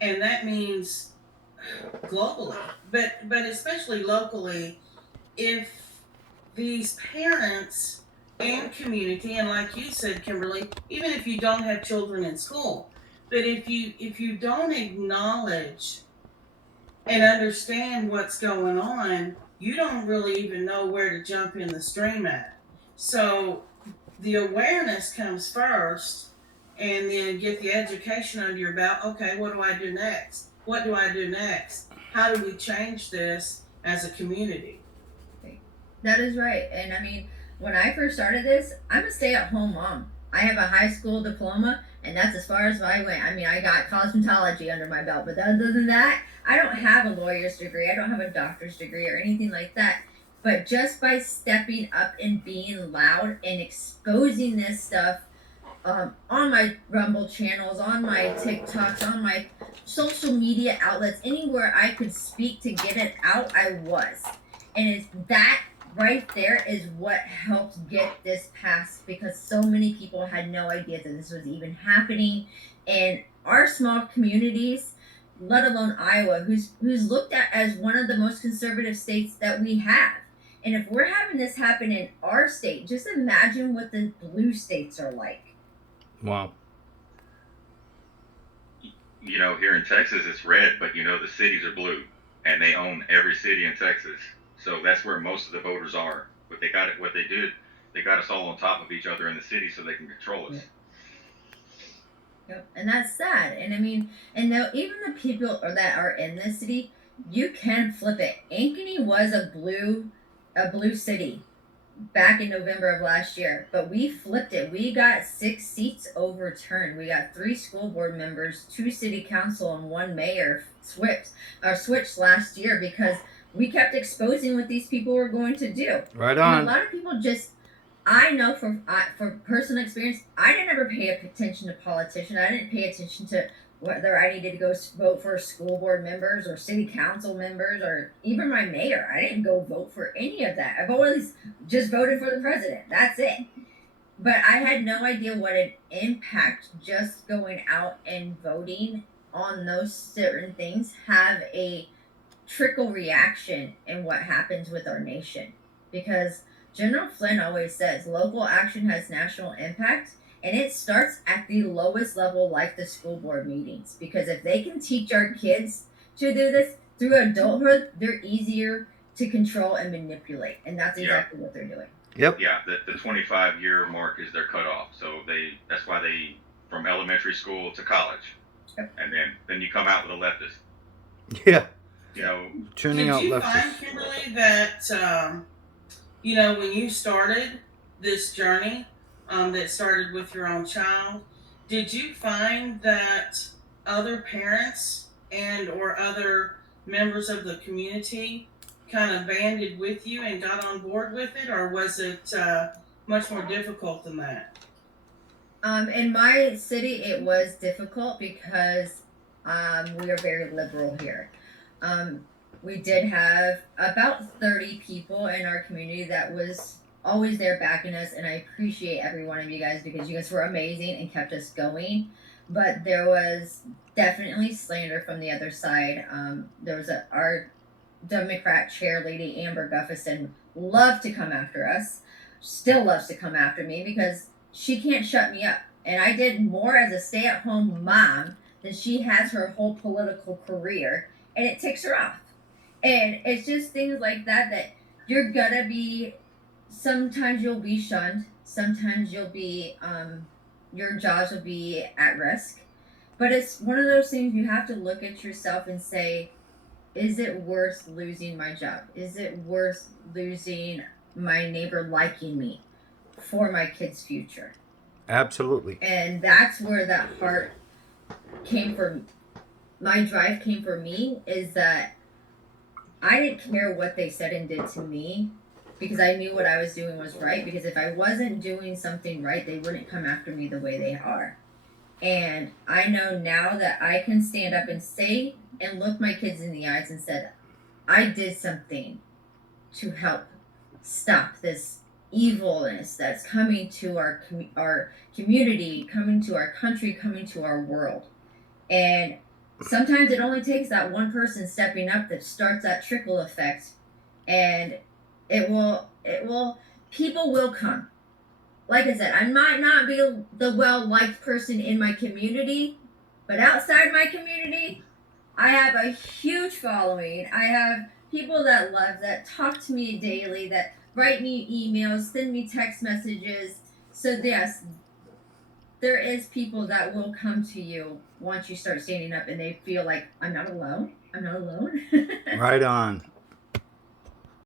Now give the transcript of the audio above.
and that means globally, but especially locally. If these parents and community, and like you said, Kimberly, even if you don't have children in school, but if you don't acknowledge and understand what's going on, you don't really even know where to jump in the stream at. So the awareness comes first, and then get the education under your belt. Okay, what do I do next? What do I do next? How do we change this as a community? That is right. And I mean, when I first started this, I'm a stay at home mom. I have a high school diploma, and that's as far as I went. I mean, I got cosmetology under my belt, but other than that, I don't have a lawyer's degree. I don't have a doctor's degree or anything like that. But just by stepping up and being loud and exposing this stuff on my Rumble channels, on my TikToks, on my social media outlets, anywhere I could speak to get it out, I was. And it's that right there is what helped get this passed because so many people had no idea that this was even happening in our small communities, let alone Iowa, who's looked at as one of the most conservative states that we have. And if we're having this happen in our state, just imagine what the blue states are like. Wow. Here in Texas it's red, but the cities are blue, and they own every city in Texas. So that's where most of the voters are. But they got it. What they did, they got us all on top of each other in the city so they can control us. Yeah. Yep. And that's sad. And I mean, and now even the people that are in this city, you can flip it. Ankeny was a blue city back in November of last year, but we flipped it. We got 6 seats overturned. We got 3 school board members, 2 city council, and 1 mayor switched last year because we kept exposing what these people were going to do. Right And a on. lot of people just, I know for personal experience, I didn't ever pay attention to politicians. I didn't pay attention to whether I needed to go vote for school board members or city council members or even my mayor. I didn't go vote for any of that. I've always just voted for the president. That's it. But I had no idea what an impact just going out and voting on those certain things have a trickle reaction in what happens with our nation. Because General Flynn always says local action has national impact, and it starts at the lowest level, like the school board meetings. Because if they can teach our kids to do this through adulthood, they're easier to control and manipulate. And that's Yeah, exactly what they're doing. Yep. yeah. The 25-year mark is their cutoff. So that's why they from elementary school to college, and then you come out with a leftist. Yeah. You know, Tuning Did out you find, leftists. Kimberly, that when you started this journey, that started with your own child, did you find that other parents and or other members of the community kind of banded with you and got on board with it, or was it much more difficult than that? In my city, it was difficult because we are very liberal here. Um, we did have about 30 people in our community that was always there backing us, and I appreciate every one of you guys because you guys were amazing and kept us going. But there was definitely slander from the other side. There was our Democrat chair lady Amber Guffison loved to come after us, still loves to come after me because she can't shut me up. And I did more as a stay at home mom than she has her whole political career, and it ticks her off. And it's just things like that that you're gonna be, sometimes you'll be shunned, sometimes you'll be, your jobs will be at risk. But it's one of those things you have to look at yourself and say, is it worth losing my job? Is it worth losing my neighbor liking me for my kid's future? Absolutely. And that's where that heart came from. My drive came for me is that I didn't care what they said and did to me because I knew what I was doing was right. Because if I wasn't doing something right, they wouldn't come after me the way they are. And I know now that I can stand up and say and look my kids in the eyes and said, I did something to help stop this evilness that's coming to our community, coming to our country, coming to our world. And sometimes it only takes that one person stepping up that starts that trickle effect, and it will people will come. Like I said, I might not be the well liked person in my community, but outside my community, I have a huge following. I have people that love, that talk to me daily, that write me emails, send me text messages. So yes, there is people that will come to you once you start standing up and they feel like I'm not alone. I'm not alone. Right on.